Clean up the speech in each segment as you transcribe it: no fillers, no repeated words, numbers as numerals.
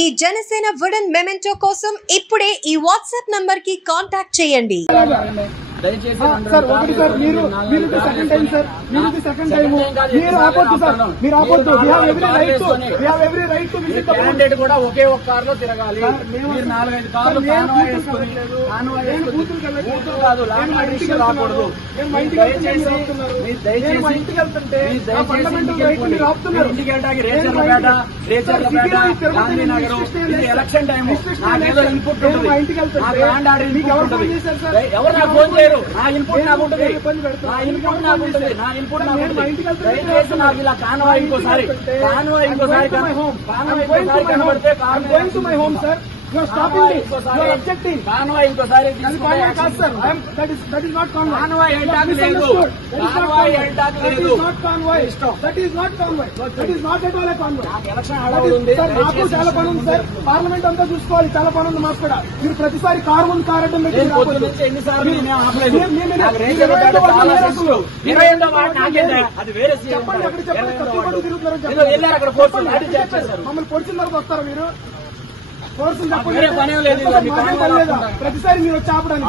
ఈ Janasena wooden memento కోసం ఇప్పుడే ఈ వాట్సాప్ నంబర్ కి కాంటాక్ట్ చేయండి. సార్ ఒకటి సార్ మీరు సెకండ్ టైం సార్ మీరు సెకండ్ టైం మీరు ఆపొద్దు సార్ మీరు ఆపొద్దు. We have every right to visit the candidate కూడా ఒకే ఒక కార్ లో తిరగాలి. మీరు 4-5 కార్లు కాన్వాయ్ చేసుకొని కూతురు కాదు లాంగ్ ఆడిషన్ రాకూడదు. దయచేసి మా ఇంటికి వెళ్తుంటే ఫండమెంటల్ రైట్ మీరు ఆపుతున్నారు. ఇంటికి వెళ్ళడానికి రేచర్లపేట గాంధీనగర్ ఇది ఎలక్షన్ టైం నాకేదో ఇన్పుట్ ఉంటుంది. మా ఇంటికి వెళ్తే ల్యాండ్ ఆర్డర్ మీకు ఎవరు ఫోన్ చేశారు సార్? ఎవరు నాకు ఫోన్ చేయరు. నా ఇన్పుట్ నాకు ఉంటుంది. దయచేసి నాకు ఇలా కాన్వాయ్ ఇంకోసారి కనబడితే my home sir. You are stopping me. You are objecting. Convoy ఇంకోసారి convoy కాదు sir. That is not convoy. Convoy attack లేదు. Convoy attack లేదు. That is not convoy. That is not convoy. That is not at all a convoy. Election హడావుడి ఉంది. నాకు చాలా పని ఉంది సార్. పార్లమెంట్ అంతా చూసుకోవాలి. చాలా పని ఉంది మాకు కూడా. మీరు ప్రతిసారి కారు ముందు కారు అడ్డం పెట్టి ఎన్నిసార్లు నేను ఆపలేదు. 28వ వార్డు నాకేందా అది వేరే చెప్పండి. అక్కడ చెప్పండి. వెళ్ళారు అక్కడ మమ్మల్ని పొడిచిన వరకు వస్తారా మీరు? ప్రతిసారి మీరు వచ్చి ఆపడానికి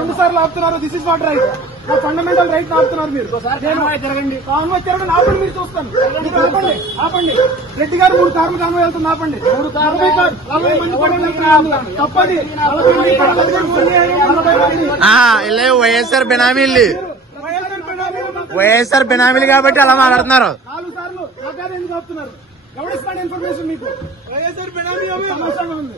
రెండు సార్లు ఆపుతున్నారు. This is not right. నా ఫండమెంటల్ రైట్ ఆపుతున్నారు మీరు. తిరగండి కాన్వాయ్ తిరగండి. ఆపండి మీరు చూస్తాను. ఆపండి రెడ్డి గారు 3 కార్లు కాన్వాయ్ వెళ్తుంది. ఆపండి 3 కార్లు 40 మంది తప్పండి. వైఎస్ఆర్ బినామీలు కాబట్టి అలా మాట్లాడుతున్నారు. 4 సార్లు ఎందుకు ఆపుతున్నారు? ఎవరిస్తాడు ఇన్ఫర్మేషన్ మీకు? వైఎస్ఆర్ బినామీ ఉంది.